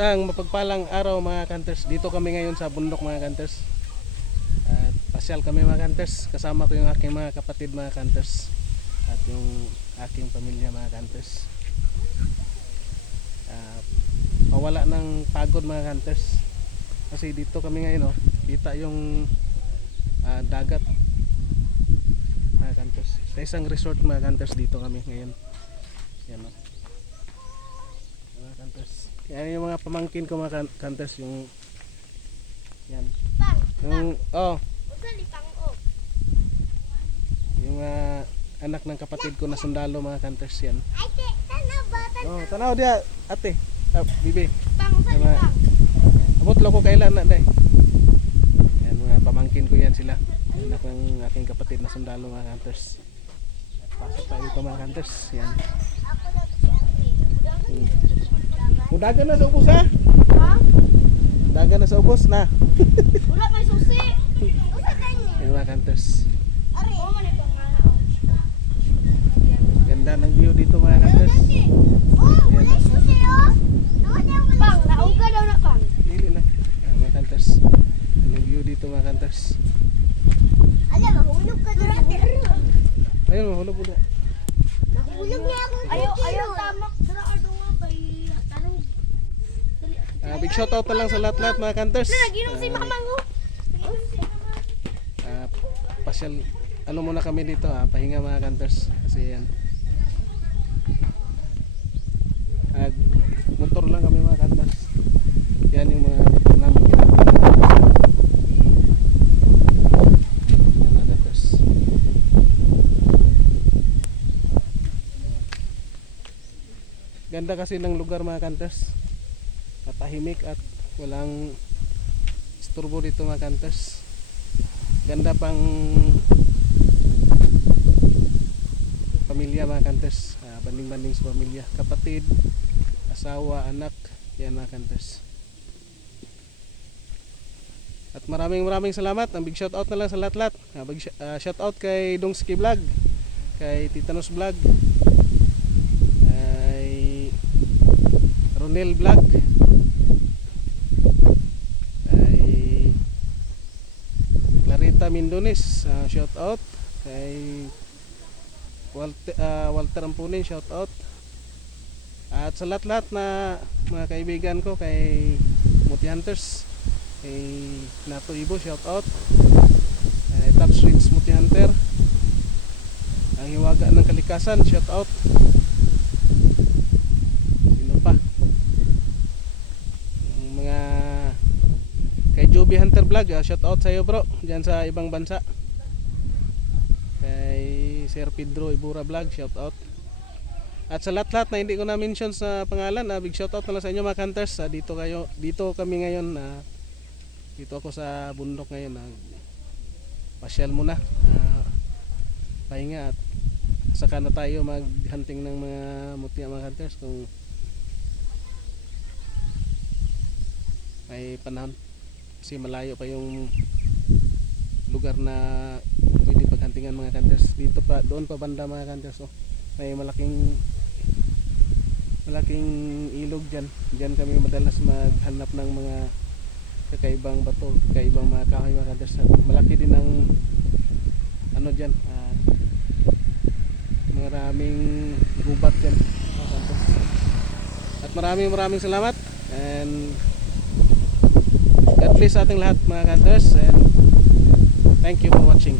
Isang mapagpalang araw mga kanters. Dito kami ngayon sa bundok mga kanters. At pasyal kami mga kanters. Kasama ko yung aking mga kapatid mga kanters. At yung aking pamilya mga kanters. Mawala ng pagod mga kanters. Kasi dito kami ngayon kita yung dagat mga kanters. Sa isang resort mga kanters dito kami ngayon. Yan o. Mga kanters. Yan yung mga pamangkin ko mga kanters, yung yan. Yung yung anak ng kapatid ko na sundalo mga kanters yan. Oh, tanaw dia ate. Bibi. Abot lang ko kailan na day. Yan mga pamangkin ko yan sila. Anak ng aking kapatid na sundalo mga kanters. Pasok tayo dito mga kanters. Yan. Dagan na sa ubos ha? Ha? Dagan na sa ubos na. Wala may susi. Usa kanya. Yan mga kanters. Ari. Oh, man ito nga. Ganda ng view dito mga kanters. Oh, wala susi oh. Pang, nauga daw na pang. Dili na. Mga kanters. Yung view dito mga kanters. Alam, mahulog ka doon. Ayun, mahulog po na. Nahulog niya ako. Ayaw tamak. Dara ka doon nga kay tanong. Big shoutout na lang sa lahat-lahat mga kanters. Naginom si mamang oh. Pasyal, ano muna kami dito pahinga mga kanters. Kasi yan. Motor lang kami mga kanters. Yan yung mga motor namin ginagawa. Yan mga kanters. Ganda kasi ng lugar mga kanters. Tahimik at walang istorbo dito mga kanters. Ganda pang pamilya mga kanters. Banding-banding sa pamilya, kapatid, asawa, anak, yan mga kanters. At maraming salamat. Ang big shoutout na lang sa lahat-lahat. Shoutout kay Dongski Vlog, kay Titanos Vlog, kay Ronel Vlog, Clarita Mindones, shout out kay Walter Ampunin, shout out. At sa lahat-lahat na mga kaibigan ko, kay Muti Hunters, kay Nato Ibo, shout out. Top Streets Muti Hunter, ang Hiwaga ng Kalikasan, shout out. Sino pa? Yung mga kay Joby Hunter Vlog, shout out sa iyo bro, diyan sa ibang bansa. Kay Sir Pedro Ibura Vlog, shout out. At sa lahat-lahat na hindi ko na mention sa pangalan, big shout out na lang sa inyo mga hunters. Dito kami ngayon, dito ako sa bundok ngayon. Pasyal muna, pahinga at saka na tayo mag-hunting ng mga mutya mga hunters kung may panahon. Kasi malayo pa yung lugar na pwede paghantingan mga hunters. Dito pa, doon pa banda mga hunters. May malaking ilog dyan. Dyan kami madalas maghanap ng mga kakaibang bato, kakaibang mga kahoy mga hunters. Malaki din ang ano dyan, maraming gubat dyan mga hunters. At maraming salamat and God bless sa ating lahat mga hunters, and thank you for watching.